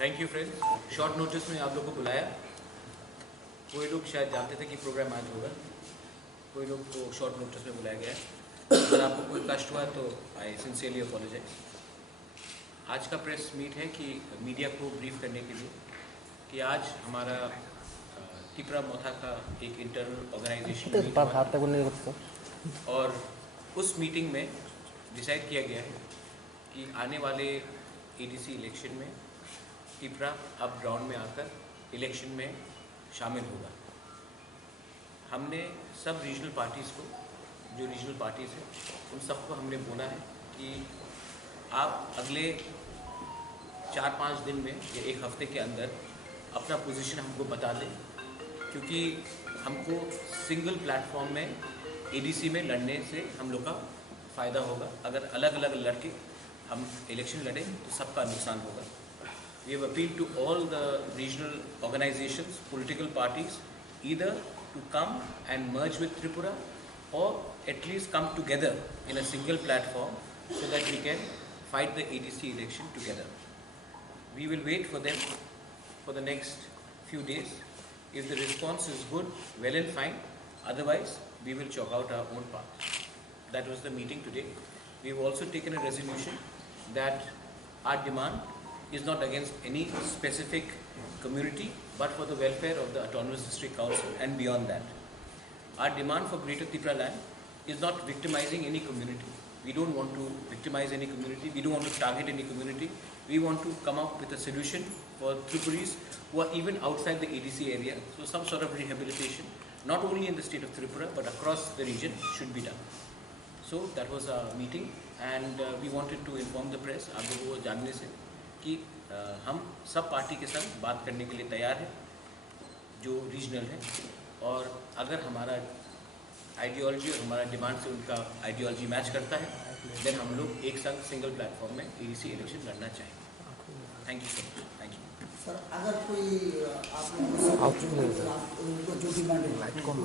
Thank you friends. Short notice में आप लोग को बुलाया। कोई लोग शायद जानते थे कि प्रोग्राम आज होगा, कोई लोग को शॉर्ट नोटिस में बुलाया गया है। अगर आपको कोई कष्ट हुआ तो आई सिंसियरली अपोलोजाइज। आज का प्रेस मीट है कि मीडिया को ब्रीफ करने के लिए कि आज हमारा त्रिपुरा मोथा का एक इंटरनल ऑर्गेनाइजेशन और उस मीटिंग में डिसाइड किया गया है कि आने वाले एडीसी इलेक्शन में त्रिपुरा अब ग्राउंड में आकर इलेक्शन में शामिल होगा। हमने सब रीजनल पार्टीज़ को, जो रीजनल पार्टीज़ हैं, उन सबको हमने बोला है कि आप अगले 4-5 दिन में या एक हफ्ते के अंदर अपना पोजीशन हमको बता दें, क्योंकि हमको सिंगल प्लेटफॉर्म में एडीसी में लड़ने से हम लोग का फ़ायदा होगा। अगर अलग अलग लड़के हम इलेक्शन लड़ें तो सबका नुकसान होगा। We have appealed to all the regional organizations, political parties, either to come and merge with Tripura or at least come together in a single platform so that we can fight the ADC election together. We will wait for them for the next few days. If the response is good, well and fine. Otherwise, we will chalk out our own path. That was the meeting today. We have also taken a resolution that our demand is not against any specific community, but for the welfare of the Autonomous District Council and beyond that. Our demand for Greater Tripura land is not victimizing any community. We don't want to victimize any community. We don't want to target any community. We want to come up with a solution for Tripuris who are even outside the ADC area. So some sort of rehabilitation, not only in the state of Tripura, but across the region should be done. So that was our meeting, and we wanted to inform the press, आप लोगों को जानने से कि हम सब party के साथ बात करने के लिए तैयार हैं जो रीजनल है, और अगर हमारा आइडियोलॉजी और हमारा डिमांड से उनका आइडियोलॉजी मैच करता है, देन हम लोग एक साथ सिंगल प्लेटफॉर्म में एडीसी इलेक्शन लड़ना चाहेंगे। Thank you so much. Thank you sir. अगर कोई आप लोगों जो डिमांड है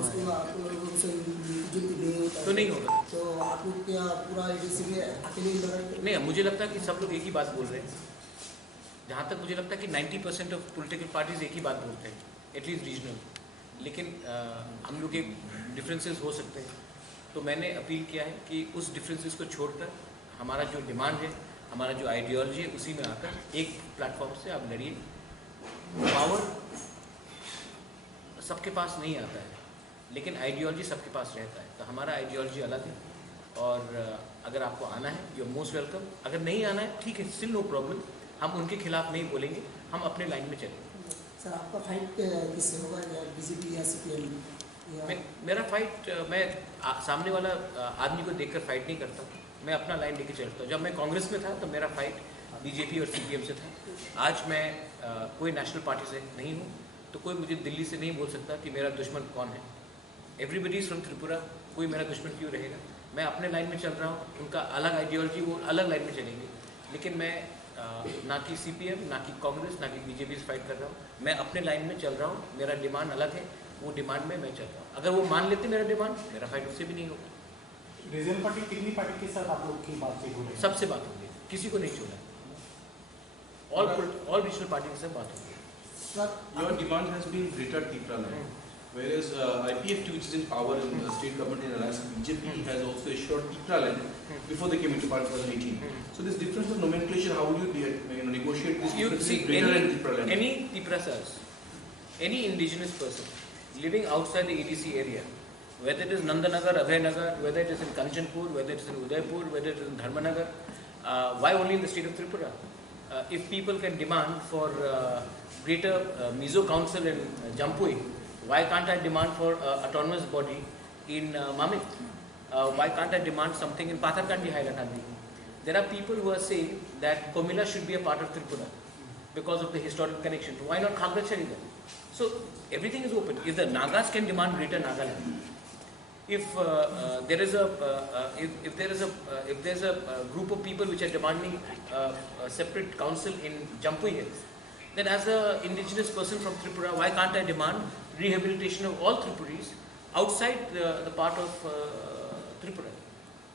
उसको आप लोगों से तो नहीं होगा, तो आप लोग क्या पूरा एडीसी में अकेले लड़ाई? नहीं, मुझे लगता है कि सब लोग एक ही बात बोल रहे हैं। जहाँ तक मुझे लगता है कि 90% ऑफ पॉलिटिकल पार्टीज एक ही बात बोलते हैं, एटलीस्ट रीजनल। लेकिन हम लोग के डिफरेंसेस हो सकते हैं, तो मैंने अपील किया है कि उस डिफरेंसेस को छोड़कर हमारा जो डिमांड है, हमारा जो आइडियोलॉजी है, उसी में आकर एक प्लेटफॉर्म से आप लड़िए। पावर सबके पास नहीं आता है, लेकिन आइडियोलॉजी सबके पास रहता है। तो हमारा आइडियोलॉजी अलग है, और अगर आपको आना है यू आर मोस्ट वेलकम। अगर नहीं आना है ठीक है, स्टिल नो प्रॉब्लम। हम उनके खिलाफ नहीं बोलेंगे, हम अपने लाइन में चलेंगे। सर, आपका फाइट किससे होगा, या बीजेपी या सीपीएम? मेरा फाइट, मैं सामने वाला आदमी को देखकर फाइट नहीं करता, मैं अपना लाइन लेके चलता हूँ। जब मैं कांग्रेस में था तो मेरा फाइट बीजेपी और सीपीएम से था। आज मैं कोई नेशनल पार्टी से नहीं हूँ, तो कोई मुझे दिल्ली से नहीं बोल सकता कि मेरा दुश्मन कौन है। एवरीबडी इज फ्रॉम त्रिपुरा, कोई मेरा दुश्मन क्यों रहेगा? मैं अपने लाइन में चल रहा हूँ, उनका अलग आइडियोलॉजी, वो अलग लाइन में चलेंगे। लेकिन मैं ना कि सीपीएम, ना कि कांग्रेस, ना कि बीजेपी से फाइट कर रहा हूँ। मैं अपने लाइन में चल रहा हूँ, मेरा डिमांड अलग है, वो डिमांड में मैं चल रहा हूँ। अगर वो मान लेते मेरा डिमांड, मेरा फाइट उससे भी नहीं होगा। रीजनल पार्टी, कितनी पार्टी के साथ आप लोग की बातचीत हो रही है? सबसे बात होगी, किसी को नहीं छोड़ा। ऑल रीजनल पार्टी के साथ बात होगी। Your demand has been Greater Tripura land, whereas IPF, which is in power in the state government in alliance with BJP, has also assured Tripura land before they came into power in 2018. So this difference of nomenclature, how will you negotiate this difference between Greater and Tripura land? Any Tripurasas, any indigenous person living outside the ADC area, whether it is Nandanagar, Abhaynagar, whether it is in Kanchanpur, whether it is in Udaipur, whether it is in Dharmanagar, why only in the state of Tripura? If people can demand for Greater Mizo Council in Jampui, why can't I demand for autonomous body in Mamit? Why can't I demand something in Patharkandi, Hailakandi? There are people who are saying that Komila should be a part of Tripura because of the historical connection. Why not Khagrachari then? So everything is open. If the Nagas can demand Greater Nagaland, if there is a group of people which are demanding a separate council in Jampui Hills, then as an indigenous person from Tripura, why can't I demand rehabilitation of all Tripuris outside the part of Tripura?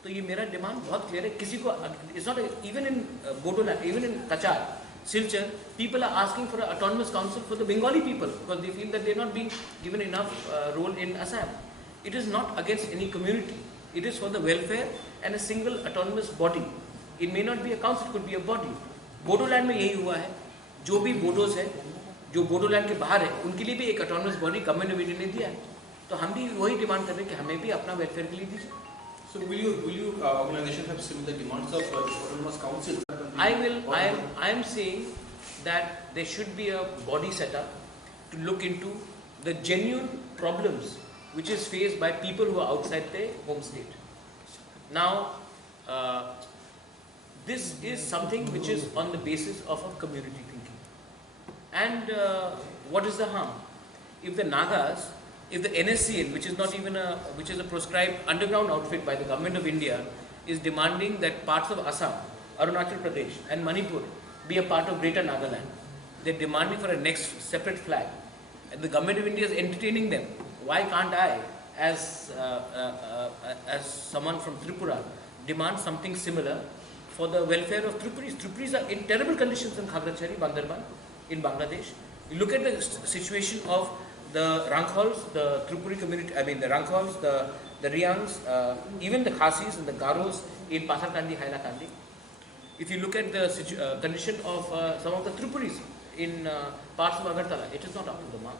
तो ये मेरा demand बहुत clear है। किसी को it's not even in Bodoland, even in Cachar, Silchar, people are asking for an autonomous council for the Bengali people because they feel that they are not being given enough role in Assam. It is not against any community. It is for the welfare and a single autonomous body. It may not be a council, it could be a body. Bodoland में यही हुआ है, जो भी बोडोज है, जो बोडोलैंड के बाहर है, उनके लिए भी एक autonomous body government of India ने दिया है. तो हम भी वही डिमांड कर रहे हैं कि हमें भी अपना वेलफेयर के लिए दीजिए. So will you organization have similar demands of autonomous council? I am saying that there should be a body set up to look into the genuine problems which is faced by people who are outside their home state. Now, this is something which is on the basis of a community thinking. And what is the harm? If the Nagas, if the NSCN, which is not even which is a proscribed underground outfit by the government of India, is demanding that parts of Assam, Arunachal Pradesh and Manipur be a part of Greater Nagaland, they're demanding for a next separate flag, and the government of India is entertaining them. Why can't I, as someone from Tripura, demand something similar for the welfare of Tripuris? Tripuris are in terrible conditions in Khagrachari, Bandarban, in Bangladesh. You look at the situation of the Ranghols, the Tripuri community, I mean the Ranghols, the Riangs, even the Khasis and the Garos in Patharkandi, Hailakandi. If you look at the condition of some of the Tripuris in parts of Agartala, it is not up to the mark.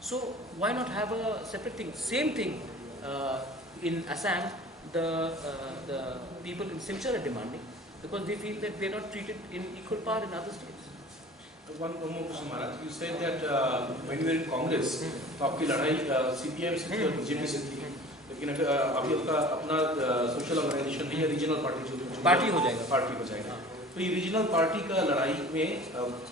So why not have a separate thing? Same thing in Assam, the people in Silchar are demanding because they feel that they are not treated in equal power in other states. One more question, Maharaj. You said that when you were in Congress, तो आपकी लड़ाई CPM से थी और BJP से थी, लेकिन अभी आपका अपना सोशल ऑर्गेनाइजेशन नहीं है, रीजनल पार्टी हो जाएगा. तो ये रीजनल पार्टी का लड़ाई में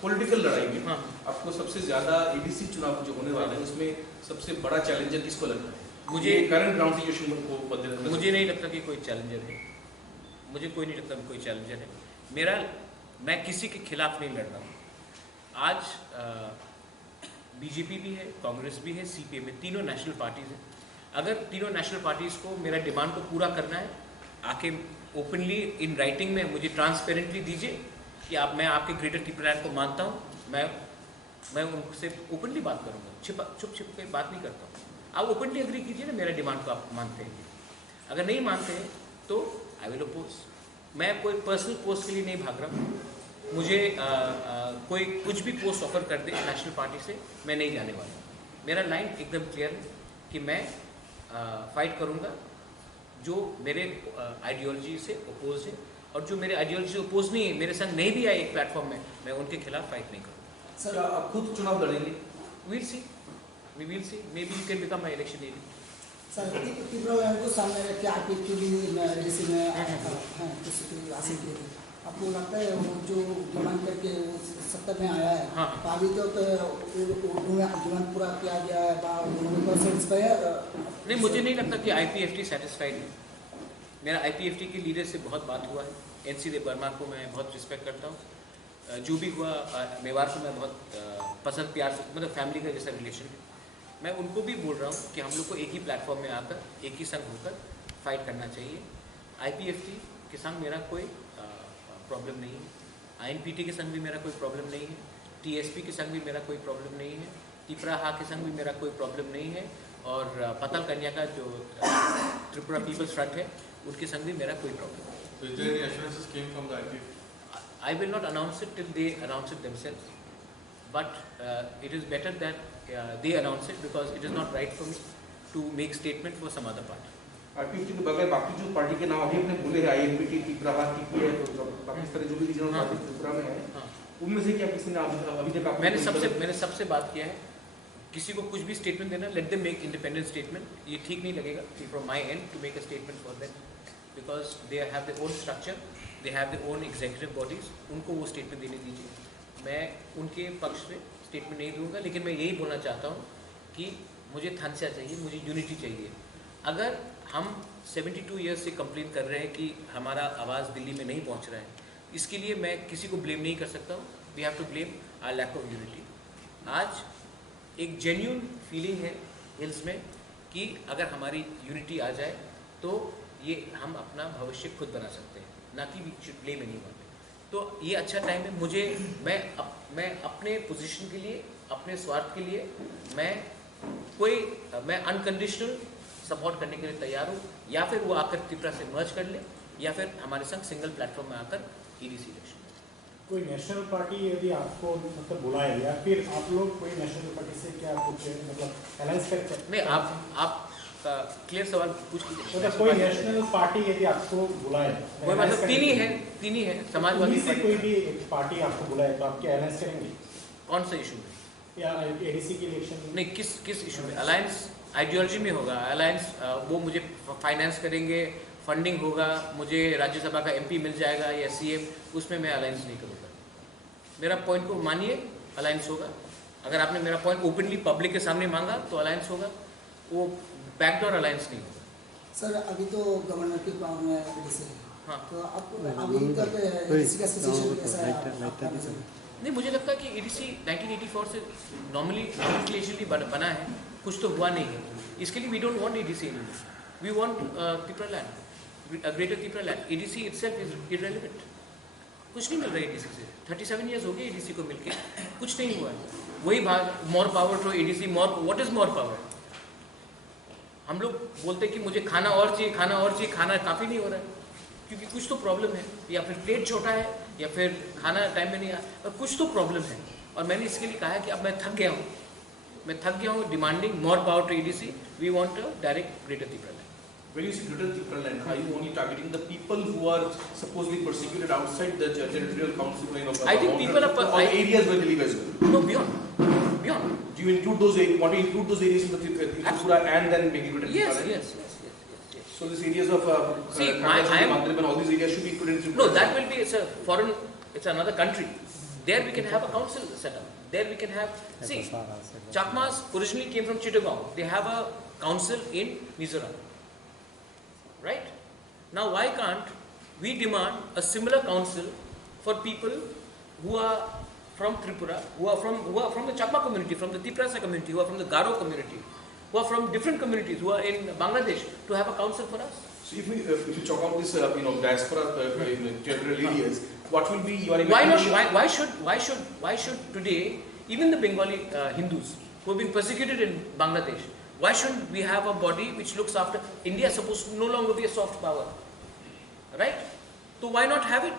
पॉलिटिकल लड़ाई में आपको सबसे ज्यादा ADC चुनाव जो होने वाले हैं उसमें सबसे बड़ा चैलेंजर किसको लगता है? मुझे करंट ग्राउंड सिचुएशन को बदलने में मुझे नहीं लगता कि कोई चैलेंजर है. मुझे कोई नहीं लगता कि कोई चैलेंजर है. मैं किसी के खिलाफ नहीं लड़ रहा हूँ. आज बीजेपी भी है, कांग्रेस भी है, CPM में तीनों नेशनल पार्टीज हैं. अगर तीनों नेशनल पार्टीज को मेरा डिमांड को पूरा करना है, आके ओपनली इन राइटिंग में मुझे ट्रांसपेरेंटली दीजिए कि मैं आपके ग्रेटर ट्रिपुरालैंड को मानता हूँ. मैं उनसे ओपनली बात करूँगा, छुप के बात नहीं करता हूँ. आप ओपनली एग्री कीजिए ना मेरा डिमांड को आप मानते हैं. अगर नहीं मानते हैं तो आई विल अपोज. मैं कोई पर्सनल पोस्ट के लिए नहीं भाग रहा हूँ. मुझे कोई कुछ भी पोस्ट ऑफर कर दे नेशनल पार्टी से, मैं नहीं जाने वाला. मेरा लाइन एकदम क्लियर है कि मैं फाइट करूंगा जो मेरे आइडियोलॉजी से अपोज है, और जो मेरे आइडियोलॉजी से अपोज नहीं है, मेरे संग नहीं भी आए एक प्लेटफॉर्म में, मैं उनके खिलाफ फाइट नहीं करूँगा. सर आप खुद चुनाव लड़ेंगे? We will see maybe you can become my election area. Sir Tripuraland को सामने रख के आप ADC में हासिल किए थे. आपको लगता है वो जो डिमांड करके सत्ता में आया है, अभी तो डिमांड पूरा किया गया है? नहीं, मुझे नहीं लगता कि IPFT सेटिस्फाइड है. मेरा IPFT के लीडर से बहुत बात हुआ है. NC देव वर्मा को मैं बहुत रिस्पेक्ट करता हूँ. जो भी हुआ मेवाड़ को मैं बहुत पसंद प्यार से, मतलब फैमिली का जैसा रिलेशन है. मैं उनको भी बोल रहा हूँ कि हम लोग को एक ही प्लेटफॉर्म में आकर एक ही संग होकर फाइट करना चाहिए. IPFT के संग मेरा कोई प्रॉब्लम नहीं है. INPT के संग भी मेरा कोई प्रॉब्लम नहीं है. TSP के संग भी मेरा कोई प्रॉब्लम नहीं है. तिपराहा के संग भी मेरा कोई प्रॉब्लम नहीं है. और पतल कन्या का जो त्रिपुरा पीपल्स फ्रंट है, उनके संग भी मेरा कोई प्रॉब्लम नहीं. I will not announce it till they announce it themselves. But it is better that they announce it, because it is not right for me to make statement for some other party. IPFT के बगैर बाकी जो party के नाम अभी आपने बोले हैं, INPT, तिपराहा, TPF, बाकी सारे जो भी रीजनल पार्टी त्रिपुरा में है, उनमें से क्या किसी ने अभी तक आपको? मैंने सबसे बात किया है, किसी को कुछ भी स्टेटमेंट देना, let them make independent statement. ये ठीक नहीं लगेगा from my end to make a statement for them, because they have their own structure, they have their own executive bodies. उनको वो स्टेटमेंट देने दीजिए. मैं उनके पक्ष में स्टेटमेंट नहीं दूंगा, लेकिन मैं यही बोलना चाहता हूँ कि मुझे थानसा चाहिए, मुझे यूनिटी चाहिए. अगर हम 72 ईयर्स से कंप्लेन कर रहे हैं कि हमारा आवाज़ दिल्ली में नहीं पहुँच रहा है, इसके लिए मैं किसी को ब्लेम नहीं कर सकता हूँ. We have to blame our lack of unity. आज एक जेन्यून फीलिंग है हिल्स में कि अगर हमारी यूनिटी आ जाए तो ये हम अपना भविष्य खुद बना सकते हैं, ना कि वी शुड ब्लेम एनीवन. तो ये अच्छा टाइम है मुझे, मैं अपने पोजीशन के लिए, अपने स्वार्थ के लिए मैं अनकंडीशनल सपोर्ट करने के लिए तैयार हूँ, या फिर वो आकर त्रिपुरा से मर्ज कर ले, या फिर हमारे संग सिंगल प्लेटफॉर्म में आकर EDC इलेक्शन। कोई नेशनल पार्टी यदि आपको मतलब बुलाए, या फिर आप लोग कोई नेशनल पार्टी से क्या कुछ मतलब अलायंस करते हैं? नहीं, आप क्लियर सवाल पूछ लीजिए। मतलब कोई नेशनल पार्टी यदि आपको बुलाए, कोई मतलब तीन ही है समाजवादी से कोई भी एक पार्टी आपको बुलाए तो आप क्या अलायंस करेंगे? कौन सा इशू में? या ADC के इलेक्शन में? नहीं, किस इशू में? अलायंस आइडियोलॉजी में होगा अलायंस। वो मुझे फाइनेंस करेंगे, फंडिंग होगा, मुझे राज्यसभा का MP मिल जाएगा या CM, उसमें मैं अलायंस नहीं करूँगा। मेरा पॉइंट को मानिए, अलायंस होगा। अगर आपने मेरा पॉइंट ओपनली पब्लिक के सामने मांगा तो अलायंस होगा, वो बैकडोर अलायंस नहीं होगा। सर अभी तो गवर्नर की पावर में ADC है, हाँ, तो आप अभी तक ADC का सिचुएशन कैसा है आपका नज़र में? नहीं, मुझे लगता है कि EDC 1984 से नॉमिनेशनली बना है, कुछ तो हुआ नहीं है। इसके लिए we don't want EDC anymore, we want Tripura land, greater Tripura land. EDC itself is irrelevant, कुछ नहीं मिल रहा है EDC से। 37 ईयर्स हो गए EDC को मिलके, कुछ नहीं हुआ है। वही more power to EDC, more, what is more power? हम लोग बोलते हैं कि मुझे खाना और चाहिए, खाना काफ़ी नहीं हो रहा है, क्योंकि कुछ तो प्रॉब्लम है, या फिर प्लेट छोटा है, या फिर खाना टाइम में नहीं आया, और कुछ तो प्रॉब्लम है। और मैंने इसके लिए कहा है कि अब मैं थक गया हूँ demanding more power to EDC। We want a direct greater Tripura land. When you say Greater Tripura land, are you only targeting the people who are supposedly persecuted outside the territorial council line of the I think people are or areas where they live as well? No, beyond. Do you include those areas? Want to include those areas in the Tripura and then make it Greater Tripura land? Yes. So these areas of See, Mandalay and all these areas should be included in Tripura. No, that will be, it's a foreign, it's another country. There we can have a council set up. There we can have, see, Chakmas originally came from Chittagong. They have a council in Mizoram. Right? Now why can't we demand a similar council for people who are from Tripura, who are from the Chakma community, from the Tiprasa community, who are from the Garo community, who are from different communities, who are in Bangladesh, to have a council for us? So if you talk about this, diaspora territorial areas, what will be your Why should today even the Bengali Hindus who have been persecuted in Bangladesh, why shouldn't we have a body which looks after? India is supposed to no longer be a soft power, right? So why not have it?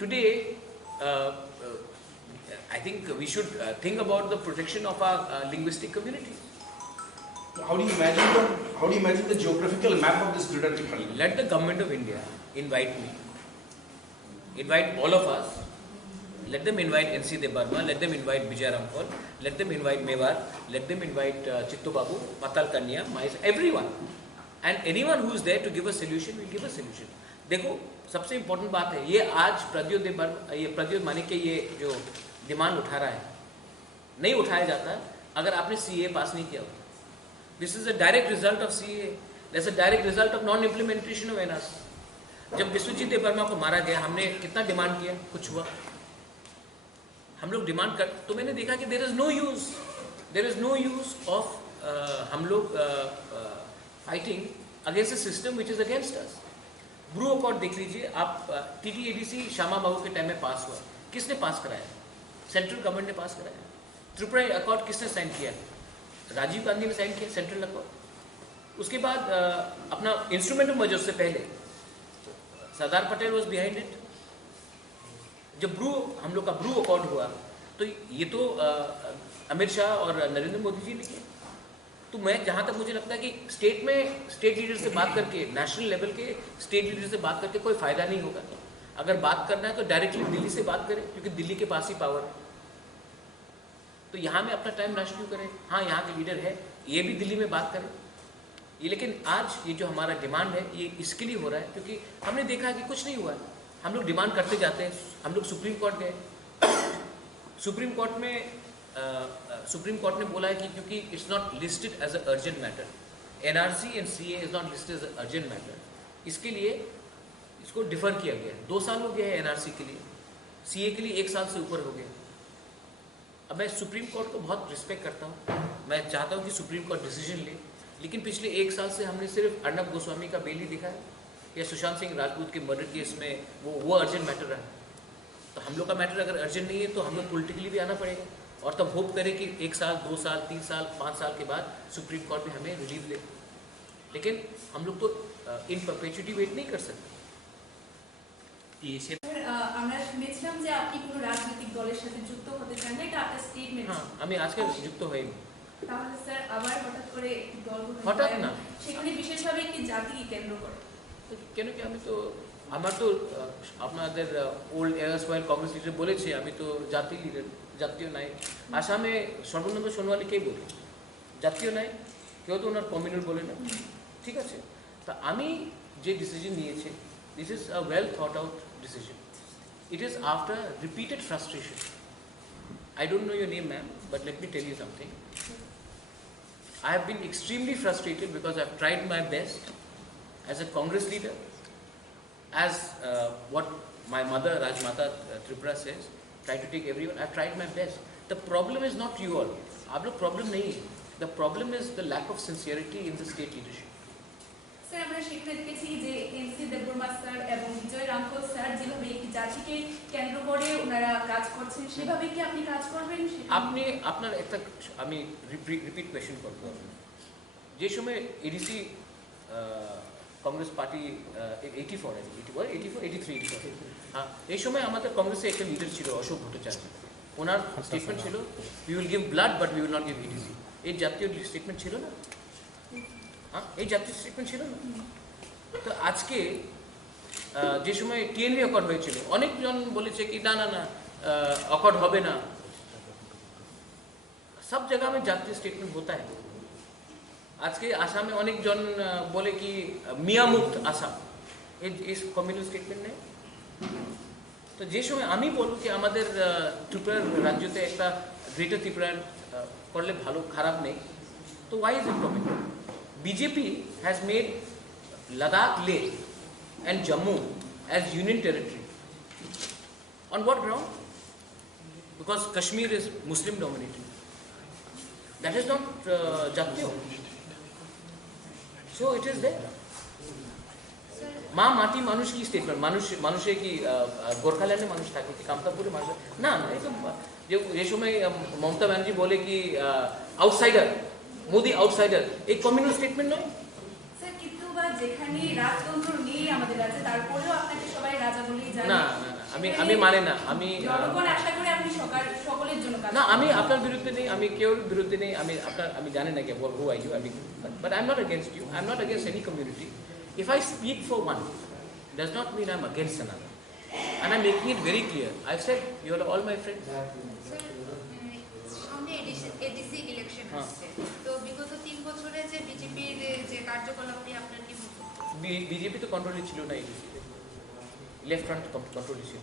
Today, I think we should think about the protection of our linguistic communities. How do you imagine the geographical map of this Greater Tripura land? Let the government of India invite me, invite all of us. Let them invite NC De Burma, let them invite Vijay Rampal, let them invite Mewar, let them invite Chitto Babu, Patal Kanya, myself, everyone. And anyone who is there to give a solution will give a solution. देखो, सबसे important बात है, ये आज प्रद्योत मानिक के ये जो demand उठा रहा है, नहीं उठाया जाता अगर आपने CA पास नहीं किया होता। This is a direct result of CA. That's a direct result of non-implementation of NRC. जब विश्वजीत देबबर्मा को मारा गया, हमने कितना डिमांड किया, कुछ हुआ? हम लोग डिमांड कर, तो मैंने देखा कि there is no use of हम लोग fighting against a system which is against us. Bru accord देख लीजिए आप, TTADC श्यामा बाबू के टाइम में पास हुआ, किसने पास कराया? सेंट्रल गवर्नमेंट ने पास कराया। त्रिपुरा अकॉर्ड किसने साइन किया? राजीव गांधी ने साइन किया सेंट्रल अकॉर्ड। उसके बाद अपना इंस्ट्रूमेंट ऑफ मर्जर से पहले Sardar Patel was behind it. जब हम लोग का ब्रू अकॉर्ड हुआ तो ये तो अमित शाह और नरेंद्र मोदी जी ने किया। तो मैं जहाँ तक मुझे लगता है कि स्टेट लीडर से बात करके, नेशनल लेवल के स्टेट लीडर से बात करके कोई फ़ायदा नहीं होगा। अगर बात करना है तो डायरेक्टली दिल्ली से बात करें, क्योंकि दिल्ली के पास ही पावर है। तो यहाँ में अपना टाइम नष्ट क्यों करें? हाँ, यहाँ के लीडर है, ये भी दिल्ली में बात करें ये। लेकिन आज ये जो हमारा डिमांड है ये इसके लिए हो रहा है क्योंकि हमने देखा कि कुछ नहीं हुआ है। हम लोग डिमांड करते जाते हैं। हम लोग सुप्रीम कोर्ट गए, सुप्रीम कोर्ट ने बोला है कि क्योंकि it's not listed as a urgent matter, NRC and CA is not listed as a urgent matter, इसके लिए इसको डिफर किया गया। 2 साल हो गया है NRC के लिए, CA के लिए 1 साल से ऊपर हो गया। अब मैं सुप्रीम कोर्ट को बहुत रिस्पेक्ट करता हूँ, मैं चाहता हूँ कि सुप्रीम कोर्ट डिसीजन ले, लेकिन पिछले 1 साल से हमने सिर्फ अर्नब गोस्वामी का बेल ही देखा है। या सुशांत सिंह राजपूत के मर्डर केस में वो अर्जेंट मैटर रहा। तो हम लोग का मैटर अगर अर्जेंट नहीं है तो हम लोग पॉलिटिकली भी आना पड़ेगा और तब होप करें कि 1 साल 2 साल 3 साल 5 साल के बाद सुप्रीम कोर्ट में हमें रिलीफ दे। लेकिन हम लोग तो इन परपेचुइटी वेट नहीं कर सकते। আমরা শুনেছিলাম যে আপনি কোনো রাজনৈতিক দলের সাথে যুক্ত হতে চান না, এটা আপনার স্টেটমেন্ট। হ্যাঁ, আমি আজকে যুক্ত হইনি। তাহলে স্যার আবার হঠাৎ করে একটি দল হঠাৎ না, সেখানে বিশেষভাবে একটি জাতিকে কেন্দ্র করে কেন কি আমি তো আমার তো আপনাদের ওল্ড এয়ারসওয়াইল কংগ্রেস লিডার বলেছে আমি তো জাতীয় লিডার, জাতীয় নাই। আসামে সর্বানন্দ সোনোয়ালকেই বলি জাতীয় নাই, কেউ তো ওনার কমিউনিট বলে না, ঠিক আছে। তা আমি যে ডিসিশন নিয়েছি, this is a well thought out decision. It is after repeated frustration. I don't know your name, ma'am, but let me tell you something. I have been extremely frustrated because I have tried my best as a Congress leader, as what my mother Rajmata Tripura says, try to take everyone. I have tried my best. The problem is not you all. आप लोग problem नहीं है. The problem is the lack of sincerity in the state leadership. Sir আমরা সেখানে দেখেছি যে NC Debbarma sir এবং বিজয় রামপল sir যেভাবে একটি জাতিকে কেন্দ্র করে ওনারা কাজ করছেন, সেভাবে কি আপনি কাজ করবেন? আপনি আপনার একটা আমি রিপিট কোয়েশ্চেন করব। যে সময় এডিসি কংগ্রেস পার্টি 84 হ্যাঁ, এই সময় আমাদের কংগ্রেসে একটা লিডার ছিল অশোক ভট্টাচার্য। ওনার স্টেটমেন্ট ছিল we will give blood but we will not give ADC. এই জাতীয় স্টেটমেন্ট ছিল না? হ্যাঁ, এই জাতীয় স্টেটমেন্ট ছিল না? তো আজকে যে সময় টিএনভি অ্যাকর্ড হয়েছিল অনেকজন বলেছে কি না না না অ্যাকর্ড হবে না। সব জায়গা में জাতীয় স্টেটমেন্ট होता है। আজকে আসামে অনেকজন বলে কি মিয়া মুক্ত আসাম, এই কমিউনিস্ট স্টেটমেন্ট নেই। তো যে সময় আমি বলবো কি আমাদের ত্রিপুরার রাজ্যতে একটা গ্রেটার ত্রিপুরা করলে ভালো, খারাপ নেই, তো why is it coming? BJP has made Ladakh, Leh and Jammu as union territory. On what ground? Because Kashmir is Muslim dominated. That is not Jatiyo. So it is there. মা মাটি মানুষ কি statement? মানুষে কি গোর্খাল্যান্ডে মানুষ থাকে কি কামতাপুরে মানুষ? না না, এই তো যে সময় মমতা ব্যানার্জি বলে কি আউটসাইডার, মোদি আউটসাইডার, এই কমিউনিস্ট স্টেটমেন্ট নয় স্যার। কিন্তু বা যেখানে রাজতন্ত্র নেই আমাদের রাজ্যে, তারপরেও আপনাকে সবাই রাজা বলেই জানে। না আমি মানে না, আমি জনগণ আশা করে আপনি সকলের জন্য কাজ না, আমি আপনার বিরুদ্ধে নেই, আমি কেউ বিরুদ্ধে নেই। আমি জানি না কি who I U, but I am not against you, I am not against any community. If I speak for one does not mean I am against another, and I am making it very clear. I have said you are all my friends. সামনে ADC election আসছে, তো বিগত 3 বছরে যে বিজেপির যে কার্যকলাপ নিয়ে আপনার কি মন্তব্য? বিজেপি তো কন্ট্রোলে ছিল না, লেফট ফ্রন্ট কন্ট্রোলে ছিল,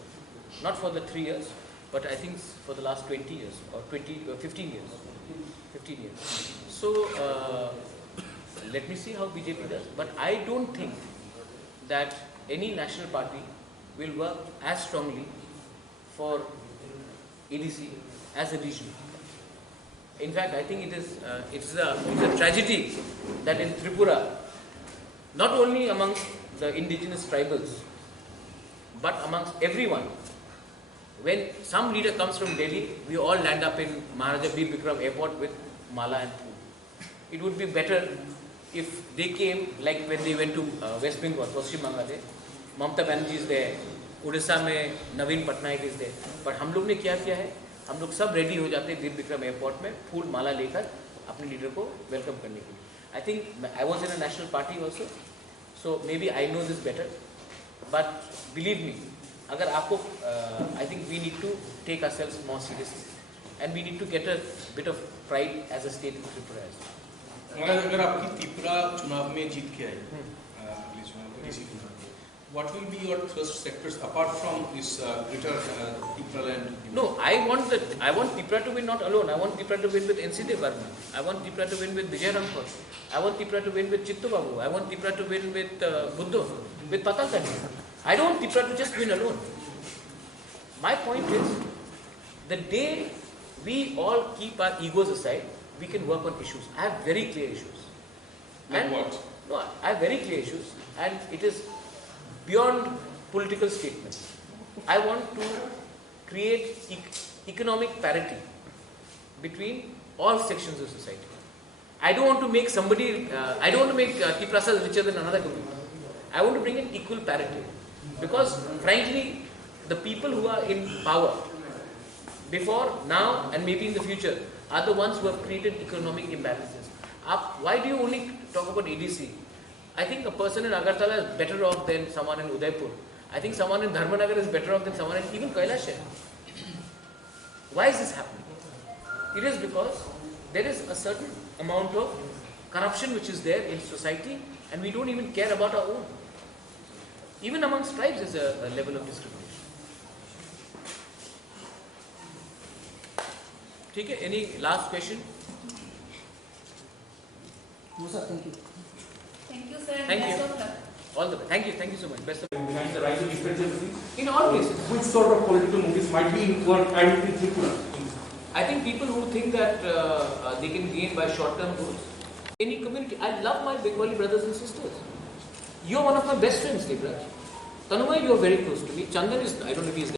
not for the 3 years but I think for the last 20 years or 15 years. So let me see how BJP does, but I don't think that any national party will work as strongly for ADC as a region. In fact, I think it's a tragedy that in Tripura, not only amongst the indigenous tribals, but amongst everyone, when some leader comes from Delhi, we all land up in Maharaja Bir Bikram Airport with mala and food. It would be better if they came like when they went to West Bengal, Paschim Bangladesh, Mamata Banerjee is there, Orissa में नवीन Patnaik is there, but हम लोग ने क्या किया है, हम लोग सब रेडी हो जाते हैं वीर विक्रम एयरपोर्ट में फूल माला लेकर अपने लीडर को वेलकम करने के लिए। I think I was in a national party also, so maybe I know this better, but believe me, अगर आपको I think we need to take ourselves more seriously and we need to get a bit of pride as a state in Tripura. अगर आपकी त्रिपुरा चुनाव में जीत के आई, अगले चुनाव में इसी चुनाव में, what will be your first sectors apart from this greater Tripura land? No, I want Tripura to win not alone. I want Tripura to win with NC Devarman. I want Tripura to win with Vijay Rampal. I want Tripura to win with Chittu Babu. I want Tripura to win with Buddho, with Patal Kandi. I don't want Tripura to just win alone. My point is, the day we all keep our egos aside, we can work on issues. I have very clear issues. Like what? No, I have very clear issues, and it is beyond political statements. I want to create economic parity between all sections of society. I don't want to make somebody, I don't want to make T. Prasad richer than another community. I want to bring in equal parity. Because frankly, the people who are in power, before, now and maybe in the future, are the ones who have created economic imbalances. Why do you only talk about ADC? I think a person in Agartala is better off than someone in Udaipur. I think someone in Dharmanagar is better off than someone in even Kailash. Why is this happening? It is because there is a certain amount of corruption which is there in society, and we don't even care about our own. Even amongst tribes is a level of discrimination. Okay, any last question? No, sir, thank you. Thank you, sir, and Thank best you. of luck. All the best. Thank you so much. Best of luck. Behind the rise of insurgency, In all cases. which sort of political movies might be incurred and in Tripura? I think people who think that they can gain by short-term goals. Any community. I love my Bengali brothers and sisters. You're one of my best friends, Devraj. Tanumay, you're very close to me. Chandan is, I don't know if he's